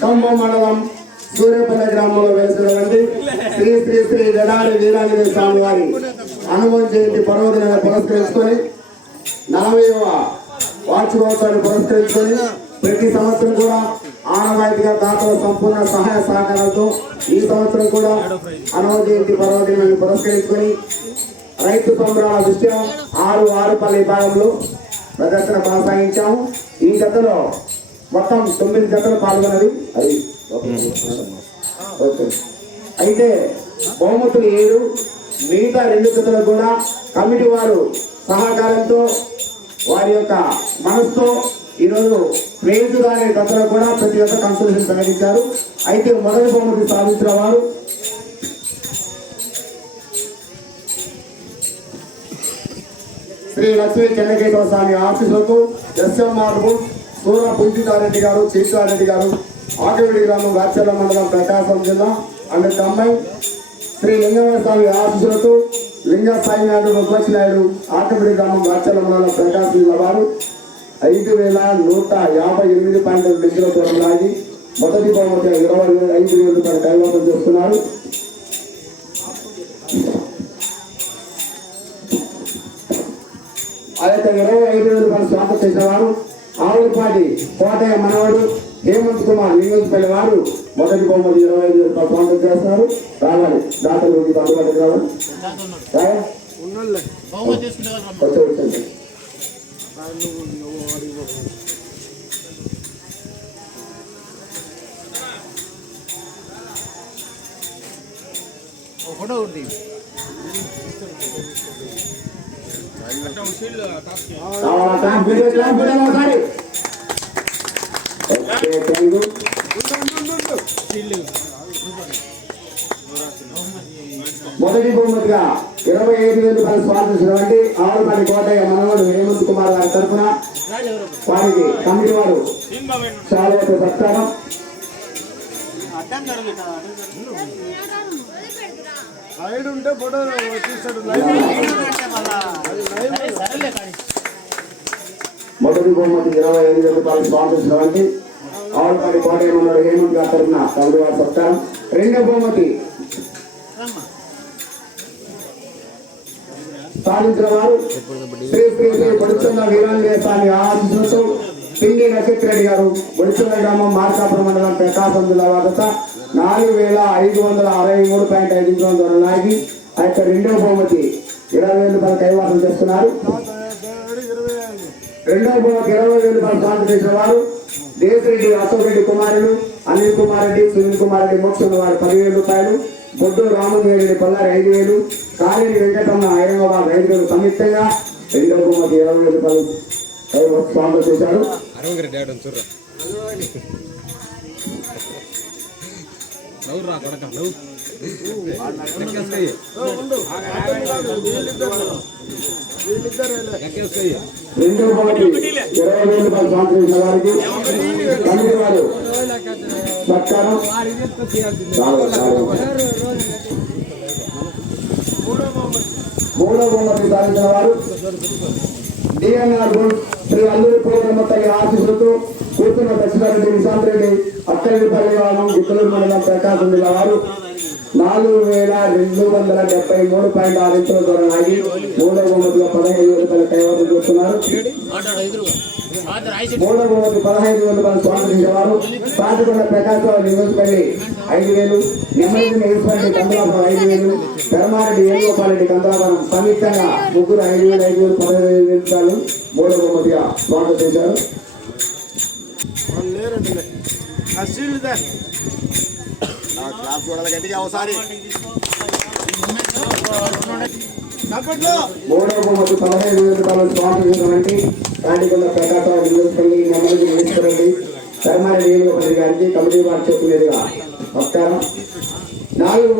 కంభం మండలం సూర్యపల్లి గ్రామంలో వేసినటువంటి శ్రీ శ్రీ శ్రీ జడారి వీరాంజనేయ స్వామి వారి హనుమాన్ జయంతి పర్వదినాన్ని పురస్కరించుకొని నలభైవ వార్షికోత్సవాన్ని పురస్కరించుకొని ప్రతి సంవత్సరం కూడా ఆనవాయితీగా దాతల సంపూర్ణ సహాయ సహకారాలతో ఈ సంవత్సరం కూడా హనుమాన్ జయంతి పర్వదినాన్ని పురస్కరించుకొని రైతు సంబరాల దృష్ట్యా ఆరు ఆరుపల్లి విభాగంలో ప్రదర్శన కొనసాగించాము. ఈ గతలో మొత్తం తొమ్మిది జతలు పాల్గొన్నది. అది ఓకే. అయితే బహుమతులు ఏడు మిగతా రెండు జతలు కూడా కమిటీ వారు సహకారంతో వారి యొక్క మనసుతో ఈరోజు ప్రేజ్ అనే జతలు కూడా ప్రతి ఒక్క కన్సల్టేషన్ ప్రకటించారు. అయితే మొదటి బహుమతి సాధించిన వారు శ్రీ లక్ష్మీ చెన్నకేశవ స్వామి ఆఫీసులకు ఎస్ఎంఆర్ సూర పుంజితారెడ్డి గారు చీతారెడ్డి గారు ఆకివిడి గ్రామం రాచర్ల మండలం ప్రకాశం జిల్లా అండ్ అమ్మాయి శ్రీ లింగమయ్య స్వామి ఆఫీసులకు లింగ సాయి నాయుడు రుద్రక్ష నాయుడు ఆకివిడి గ్రామం రాచర్ల మండలం ప్రకాశం జిల్లా వారు ఐదు వేల నూట యాభై ఎనిమిది పాయింట్ డిగ్రీల లక్షల దూరం లాగి మొదటి బహుమతి ఇరవై ఐదు వేల రూపాయలు కైవసం చేస్తున్నారు. ఆ యొక్క ఇరవై ఐదు వేల రూపాయలు స్వాగతం చేసేవారు వారు కోటయ్య మనవాడు హేమంత్ కుమార్. లింగంపల్లి వారు మొదటి బహుమతి ఇరవై ఐదు రూపాయలు స్వాగతం చేస్తున్నారు రావాలి. దాతలు మీకు అందుబాటులో రావాలి. ఫోటో ఉంది వీడియో వీడియో ఒకసారి. యూ. మొదటి బహుమతిగా ఇరవై ఐదు వేలు రూపాయలు స్వాగతించినటువంటి ఆవులపాటి కోటయ్య మనవడు హేమంత్ కుమార్ గారి తరఫున వారికి కమిటీ వారు చాలా సత్కారం సైడ్ ఉంటే ఫోటో తీస్తాడు మొదటి బహుమతి ఇరవై ఐదు వేల రూపాయలు స్వాగతించినటువంటి ఆవులపాటి కోటయ్య మనవడు హేమంత్ గారి తరఫున తమిళ వారి సత్కారం రెండో బహుమతి. సాధించిన వారు. శ్రీ శ్రీ శ్రీ బడుచున్న వీరాంజనేయ స్వామి ఆశీస్సులతో పిండి నక్షత్ర రెడ్డి గారు బడుచున్న గ్రామం మార్కాపురం మండలం ప్రకాశం జిల్లా వద్ద నాలుగు వేల ఐదు వందల అరవై మూడు పాయింట్ ఐదు వందల లాగి ఆ యొక్క రెండవ బహుమతి. ఇరవై వేలు రూపాయలు కైవాసం చేస్తున్నారు. రెండవ బహుమతి ఇరవై వేల రూపాయలు సాధన చేసిన వారు దేశరెడ్డి అశోక్ రెడ్డి కుమారులు అనిల్ కుమార్ రెడ్డి సునీల్ కుమార్ రెడ్డి మోక్షం వారు పదివేల రూపాయలు బొడ్డు రామదేవి రెడ్డి పల్లారి ఐదు వేలు కాళేని వెంకటమ్మ ఐరంగాబాద్ ఐదు వేలు సంయుక్తంగా రెండవ బహుమతి ఇరవై వేల రూపాయలు స్పాన్సర్ చేశారు. అరవై డాడ్ నవ్వు రా కొడక నవ్వు. ఎక్కేసుకోయి ఇరవై వారికి వారు సత్కారం మూడో సాధించిన వారు డిఎన్ఆర్ శ్రీ అల్లూరి ఆశీస్సులతో కూర్చున్న దక్షిణారెడ్డి విశాంత్ రెడ్డి అక్కడిపల్లి గ్రామం గిద్దలూరు మండలం ప్రకాశం జిల్లా వారు నాలుగు వేల రెండు వందల డెబ్బై మూడు పాయింట్ ఆరు ఇంచుల దూరం ఆగి మూడో బహుమతిగా పదహైదు వేల రూపాయలు కైవసం చేస్తున్నారు. మూడో బహుమతి పదహైదు వేల రూపాయలు స్వాగతించేవారు సాటికొండ ప్రకాశం నియోజకవర్గి ఐదు వేలు నెమ్మది మున్సిపాలిటీ కందలాపురం ఐదు వేలు ధర్మారెడ్డి వేణుగోపాలరెడ్డి కందలాపురం సంయుక్తంగా ముగ్గురు ఐదు వేలు ఐదు వేలు పదహైదు వేల రూపాయలు మూడో బహుమతిగా స్వాగతం చేశారు వాళ్ళు లేరండి ఆ సీల్ దా చప్పట్లో మూడో బహుమతి పదహైదు వేల రూపాయలు ప్రకాశం నెమ్మది ధర్మారెడ్డి వేణుగోపాలరెడ్డి గారికి కమిటీ వారి చేతుల మీదుగా నమస్కారం. నాలుగు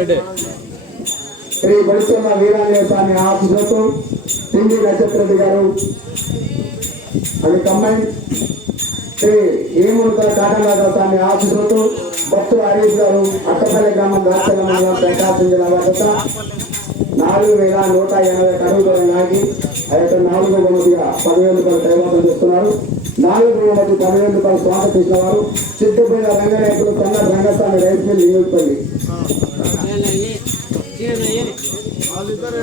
రెడ్డి శ్రీ బడిచమ్మ వీరాంజనేయ స్వామి ఆఫీసులతో పిండి నక్షత్రెడ్డి గారు. అది కమ్మాయి శ్రీ ఏముంట కాటంగాద స్వామి ఆఫీసులతో భక్తులు హరీష్ గారు అట్టపల్లి గ్రామం దాచల ప్రకాశం జిల్లా వద్ద నాలుగు వేల నూట ఎనభై కరువుతో నాకి ఆ యొక్క నాలుగో బహుమతిగా పదివేల రూపాయలు కైవసం చేస్తున్నారు. నాలుగు బహుమతి పదివేల రూపాయలు స్వాగతం చేసిన వారు సిద్ధిపోయిన రంగనాయకులు కన్న రంగస్వామి రైస్ మిల్ నియోజకపల్లి వాళ్ళిద్దరే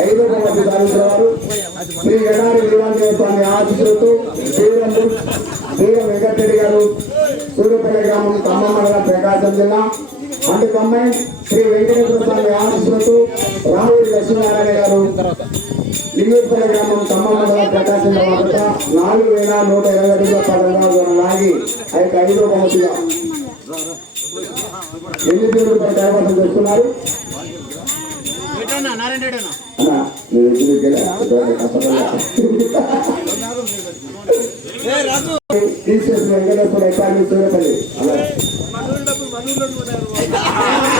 ఐదో బహుమతి సాధించిన శ్రీ గణారి వీరాంజనేయ స్వామి ఆశీస్సులతో శ్రీరంగు శ్రీరం వెంకటరెడ్డి గారు సూర్యపల్లి గ్రామం ఖమ్మం మండలం ప్రకాశం జిల్లా అందు కమ్మాయి శ్రీ వెంకటేశ్వర స్వామి ఆశీస్సులతో రాహుల్ లక్ష్మీనారాయణ గారు లింగేశ్వర గ్రామం ఖమ్మం మండలం ప్రకాశం వద్ద నాలుగు వేల నూట ఇరవై అడుగుల పదంగా లాగి ఆ యొక్క ఐదో బహుమతిగా ఎన్ని పేరు కైవసం చేస్తున్నారు. Teachers Venkateswara academy Suryapalli.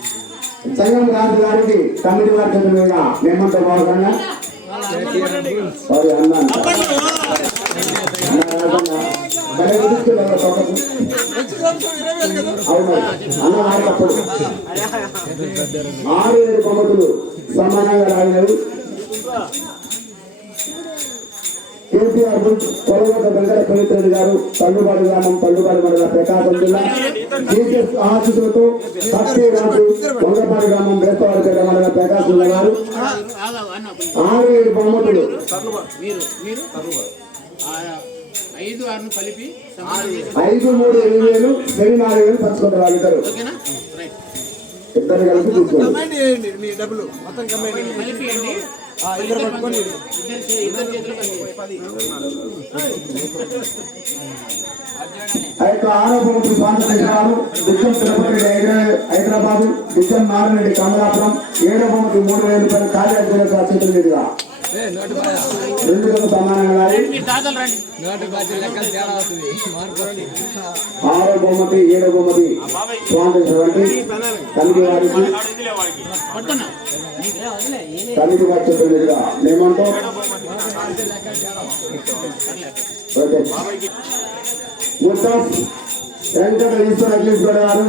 సంఘం రాజు గారికి కమిటీ వారి చేతుల మీద మేమంతా బాగున్నా అవును అన్న ఆరు ఏడు కొమ్మతులు సమానంగా రాగినవి కేసీఆర్ కొలగొండ వెంకట పవిత్రుడు గారు పల్లుబాడు గ్రామం పల్లుబాడు మండల ప్రకాశం జిల్లా జీసస్ ఆశీస్సులతో భక్తి రాజు వంగపాడు గ్రామం బేస్తవారిపేట మండల ప్రకాశం జిల్లా గారు ఆరు ఏడు బహుమతులు. మీరు మీరు ఆ ఐదు ఆరును కలిపి సమానం చేసి ఐదు మూడు ఎనిమిది వేలు సెవి నాలుగు వేలు పంచుకుంటారు వాళ్ళిద్దరు ఇద్దరు కలిపి తీసుకోండి కలిపి ఇద్దరు పట్టుకొని ఇద్దరు చే- ఇద్దరు ఆరోపణ తిరుపతి హైదరా- హైదరాబాద్ దిగ్గం నారాయణ కమలాపురం. ఏడో మూడు వేల రూపాయలు కార్యాచరణ చేతుల మీదుగా. సమానంగా ఆరో బహుమతి ఏడో బహుమతి. స్వాతంత్రటువంటి కమిటీ వారికి కమిటీ వారి మీదుగా మేమంటూ ఓకే. ముస్తాఫ్ వెంకట ఈశ్వర అఖిలేశ్వర గారు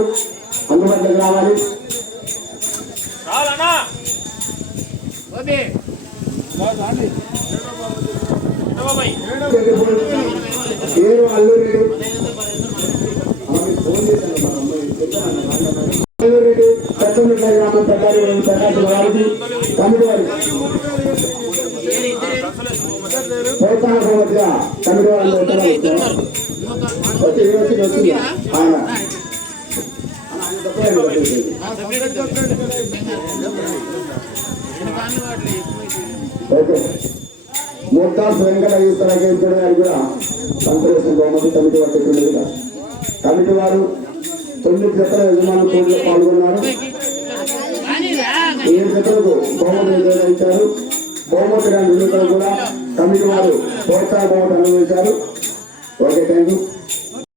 అందుబాటులోకి రావాలి. ఓకే ఏడు అల్లూరి అల్లూరి పెద్దమిట్ల గ్రామం పెద్దారి ప్రకాశం వారికి కమిటీ వారి ప్రోత్సాహ బహుమతిగా కమిటీ ఇద్దరు వచ్చి వచ్చి వచ్చింది ఆయన ఎక్కువైతే ఓకే. ముద్దాస్ వెంకట ఈశ్వర కేశ్వర గారు కూడా సంతోషం బహుమతి కమిటీ వారి పెట్టింది కమిటీ వారు తొమ్మిది జతల యజమానులు పోటీలో పాల్గొన్నారు. ఏడు జతలకు బహుమతి నిర్వహించారు బహుమతి నిధులను కూడా కమిటీ వారు ప్రోత్సాహ బహుమతి అనుభవించారు. Okay thank you